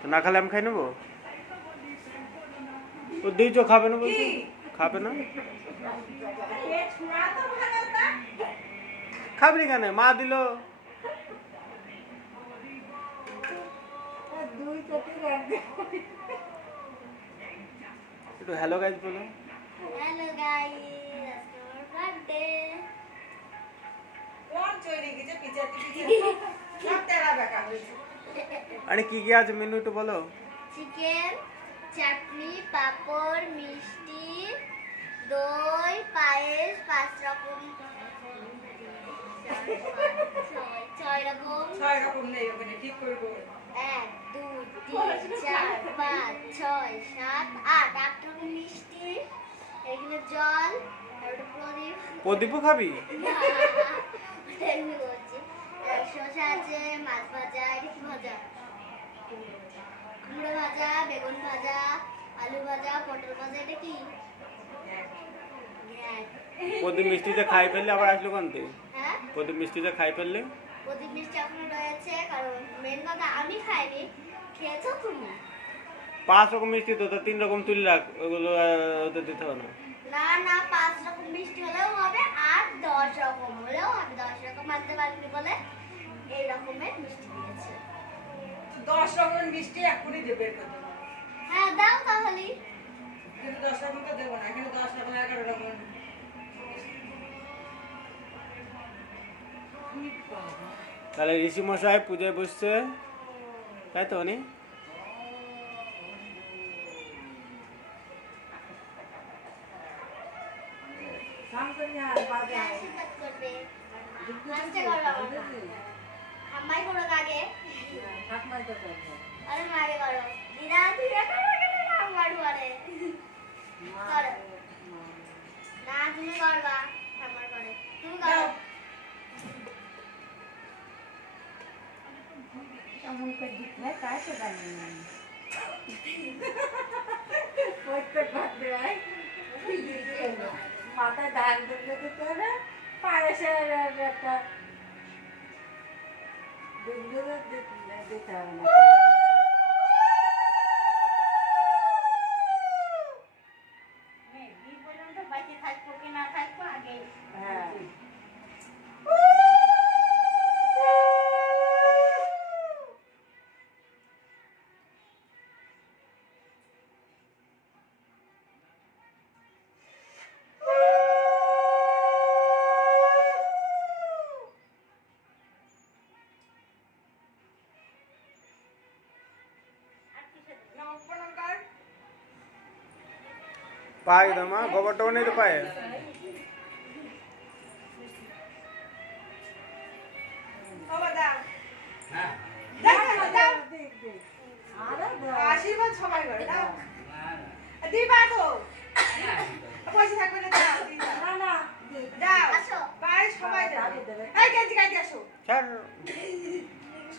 তো না খেলে আমি খাই নেবো। ও দিয়েছো খাবে না বলছো, খাবে না, খাবি কেন, মা দিল। একটু হ্যালো গাইজ বলো। হ্যালো গাইস, আমার বার্থডে। কোন চলে গেছে পিছাতে পিছাতে সব তেরা বেকা হয়েছে। আরে কি কি আছে মেনু একটু বলো। চিকেন, চাটনি, পাপড়, মিষ্টি, দই, পায়েস, 5 রকম, 6 রকম, 6 রকম নেই ওখানে, ঠিক করবো। 1 2 3 4 5 6 7 8 রকম মিষ্টি, এখানে জল, আর ওটা প্রদীপ। প্রদীপও খাবি? এমনি বলছি। শসা আছে, মাছ ভাজা, এটা কি ভাজা? কুমড়ো ভাজা, বেগুন ভাজা, আলু ভাজা, পটল ভাজা, এটা কি? প্রদীপ মিষ্টিতে খাই ফেললে আবার আসলো কানতে। হ্যাঁ, প্রদীপ মিষ্টিতে খাই ফেললে প্রদীপ মিষ্টি এখনো রয়েছে, কারণ মেন কথা আমি খাইনি, খেয়েছো তুমি। 5 রকম মিষ্টি তো 3 রকম তুলে রাখ, ওগুলো ওদের দিতে হবে না। না না, 5 রকম মিষ্টি হলেও হবে, আর 10 রকম হলেও হবে। 10 রকম আনতে পারবি বলে এই রকমের মিষ্টি দিয়েছে। 10 রকম মিষ্টি এক্ষুনি দেবে বের করে দেবো। হ্যাঁ দাও তাহলে। কিন্তু 10 রকম তো দেবো না, এখানে 10 রকম 11 রকম। তাহলে ঋষি মশাই পূজায় বসছে, তাই তো উনি? আশীর্বাদ করবে। লাস্টে করো। ঠাম্মাই করো আগে। আরে মারে করো। দিদা তুই করো না, আমার করে। করো। না তুমি করবা, ঠাম্মার করে। তুমি করো। কেমন করে দিতে তাই তো জানি না। প্রত্যেক ঘরে মাথায় ধান দিতে দিতে হবে, পায়েসের একটা দিতে হবে না। বাকি থাকবো কি না থাকবো আগে। হ্যাঁ পায়ে দাও মা, গোবরটাও নেই তো পায়ে। আশীর্বাদ সবাই করে দাও। দিবা তো পয়সা থাকবে না, দাও দিবা। না না দাও আসো। বাইরে সবাই দেবে। এই গেঞ্জি গাইতে আসো, ছাড়।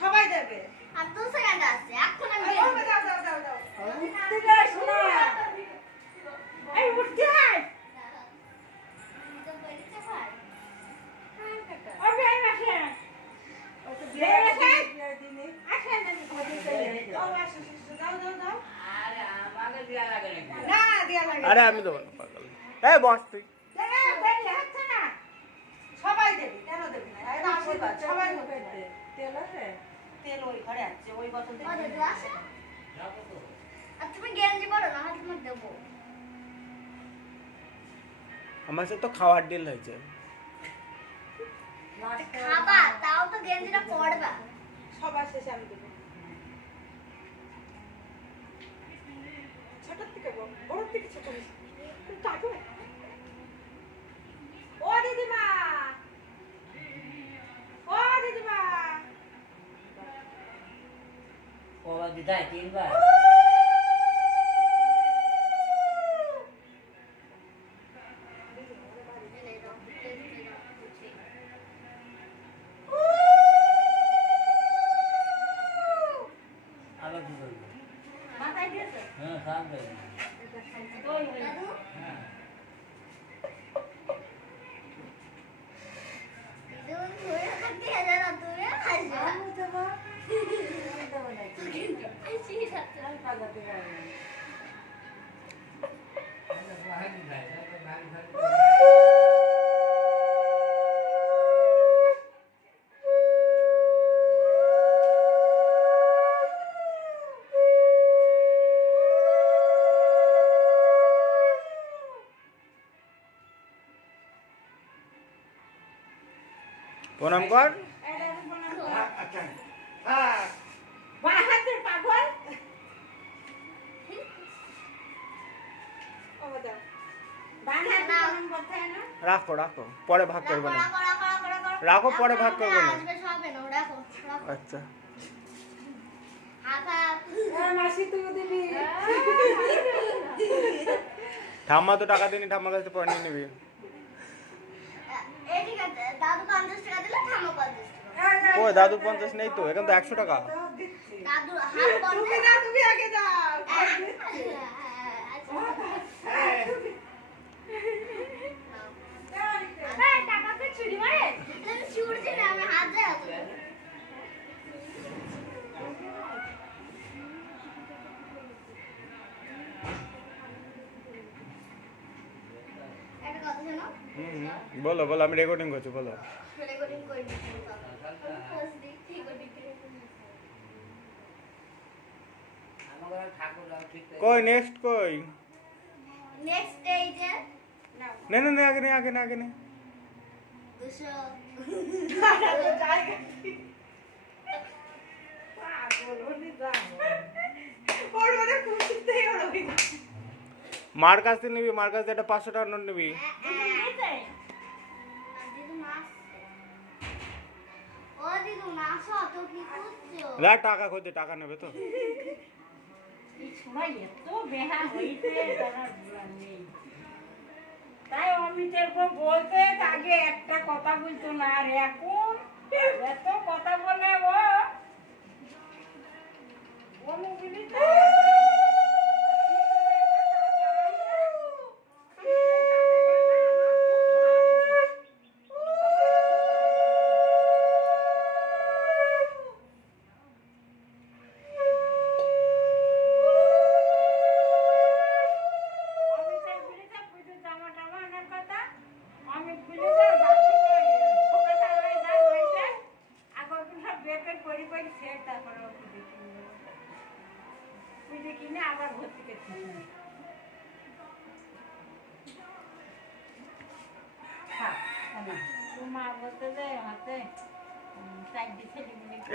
সবাই দেবে। আর 2 সেকেন্ড আছে, এখন আমি দাও দাও দাও দাও দাও। উঠতে যাস না। এই উঠতে আয়। তো বলতে পার। ওই বের আসে। বের আসে। আসেন না। ও আসো, দাও দাও দাও। না দিয়া লাগে। আরে আমি দেবো না, পাগল। এই বস তুই। দেখলে হচ্ছে না, সবাই দেবে, কেন দেবে না? এটা আশীর্বাদ সবাই দেবে। তেল আছে? তেল ওই ঘরে আছে, ওই বোতল ও থেকে দাদু আসো। আর তুমি গেঞ্জি পরো না, হাতে তোমার দেবো। আমার সাথে তো খাওয়ার ডিল হয়েছে। খাবা, তাও তো গেঞ্জিটা পরবা। সবার শেষে আমি দেবো। ছোট থেকে বড় থেকে ছোট বেশি। কাটু। ও দিদিমা, ও দিদিমা। কবা দিদাই 3 বার। আবার কি করবো? মাথায় দিয়েছে? হ্যাঁ খান দেবে। দাদু হ্যাঁ দিদুন ধরে করতে হবে না, তুমি আসো। আমি দেবো। আমি দেবো নাকি? আসি বাজাতে পারে না। প্রণাম কর। এটা প্রণাম কর। বাঁ হাতের পাগল। ও বাবা। বাঁ হাতে প্রণাম করতে হয় না? রাখো রাখো, পরে ভাগ করবো না। রাখো, পরে ভাগ করবো না। আচ্ছা মাসি তুই দিবি। ঠাম্মা তো টাকা দিনি, ঠাম্মার কাছে পরে নিয়ে নিবি। দাদু 50 টাকা দিলে ঠাম্মা 50 টাকা। ও দাদু 50 নেই তো, এখন তো 100 টাকা। দাদু হাত তুমি না, তুমি আগে যাও। টাকাকে চুরি মারে? চুরি না, আমি হাত যায় আছে। একটা কথা শোনো। বলো বলো, আমি রেকর্ডিং করছি, বলো। রেকর্ডিং করে দিচ্ছি। রেকর্ডিং করে কই নেক্সট কই? নেক্সট স্টেজে না না না, আগে নে আগে নে আগে নে। 200 জায়গা পাগল হলি যাও। ওর মানে খুশিতেই ওর হই না। মার কাছ থেকে নিবি, মার কাছ থেকে একটা 500 টাকার নোট নিবি। যা টাকা খোঁজে, টাকা নেবে তো। এই সময় এত বেহা হইতে তারা বুড়া নেই। তাই অমিতের পর বলতে আগে একটা কথা বলতো না, আর এখন এত কথা বলে ও অনুগুলিতে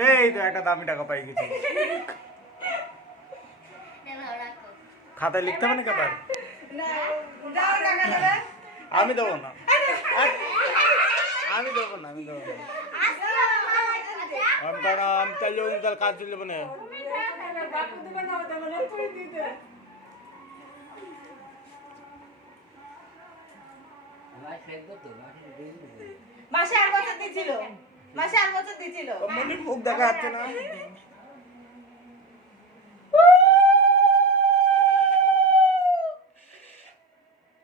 এই তো একটা দামি টাকা পাই গেছি। খাতায় লিখতে হবে না কেবার? না, যাও টাকা দেবে। আমি দেবো না, আমি দেবো না, আমি দেবো না। আমি কারণ আমি চাইলে তার কাজ চলবে না। বাপু দেবে না, ওটা বলে তুই দিতে। মাসে 8 বছর দিছিল। মাসে 8 বছর দিছিল। মনির মুখ দেখা যাচ্ছে না।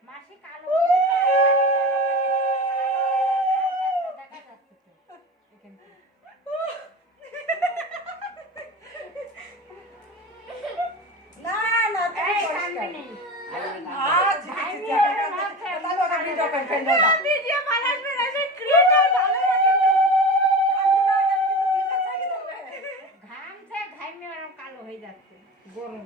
মাসি কালো দেখা যাচ্ছে তো এখান থেকে। না না, তুমি এই পরিষ্কার। কান্দে নেই। আজ ভাইনি ভিডিও ওরা মাছ খায়। ভিডিও করে ফেললো না। ভিডিও বানাবে না, সে ক্রিয়েটর ভালো লাগে না। ঘামছে, ঘামে ওরকম কালো হয়ে যাচ্ছে গরম।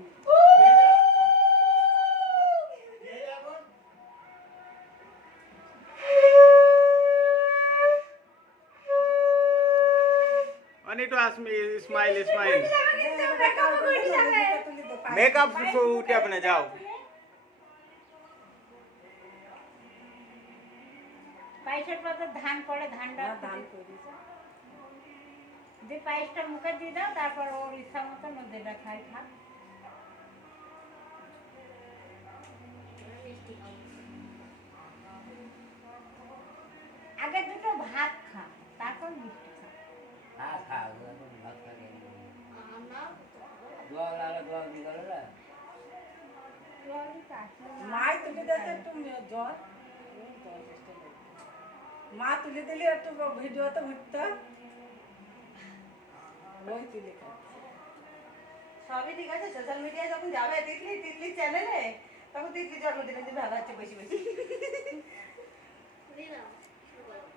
অনিটু স্মাইল স্মাইল। মেকআপ উঠে আপনি যাও। পায়েসের পাতা ধান পড়ে, ধানটা ধান যে পায়েসটা মুখে দিয়ে দাও, তারপর ওর ইচ্ছা মতো নদীটা খাই থাক। আগে দুটো ভাত খা, তারপর মিষ্টি খা। মাই তুলে দিতে একটু জ্বর। মা তুলে দিলে একটু ভিডিওতে উঠতে ওই তুলে খাচ্ছে। সবই ঠিক আছে, সোশ্যাল মিডিয়ায় যখন যাবে তিতলি চ্যানেলে, তখন তিতলি জন্মদিনের দিন ভালো হচ্ছে বেশি বেশি। দিলাম শুরু করো।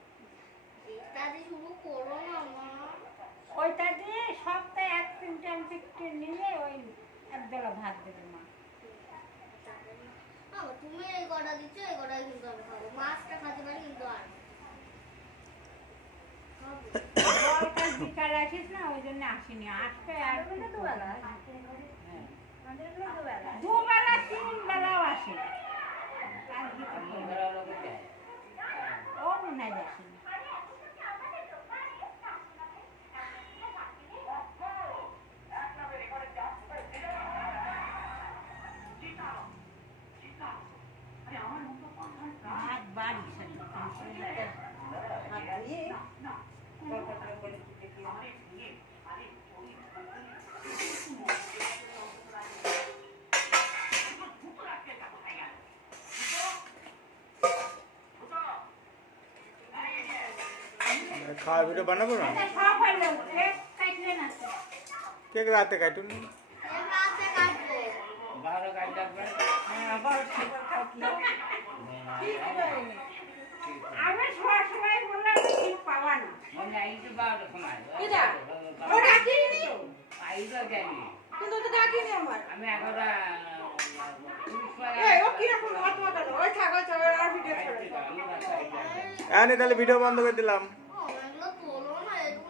এটা দিয়ে শুরু করো না মা। ওইটা দিয়ে সপ্তাহে 1 নিয়ে ওই একবেলা ভাত দেবে মা। তুমি এই কটা দিচ্ছ, এই কটাই কিন্তু আমি খাবো। মাছটা খাতে পারি কিন্তু আর খাবো। কাল বিকাল আসিস না, ওই জন্য আসিনি। আসবে আর দুবেলা হ্যাঁ। দুবেলা 3 বেলাও আসে। আর কি আমি করবো? ঘরে লোক যায়। ও মনে হয় আসেনি। ভাত বাড়ি হাত দিয়ে গল্প করে খেতে দিয়ে। খাওয়ার ভিডিও বানাবো না? সব হলো, কেক কাটলে না তো। কেক রাতে কাটুন। এই রাতে কাটবো। 12 কাজ লাগবে। আবার সুগার কাটলো। ঠিক হবে। আমি সবসময় বললাম ঠিক পাওয়া না। মানে এই তো 12 সময়। কিটা? ও ডাকিনি। আইবা জানি। কিন্তু তো ডাকিনি আমার। আমি 11টা এই ও কি রকম হাত মাতানো? ওই থাকো আর ভিডিও করে। তাহলে ভিডিও বন্ধ করে দিলাম।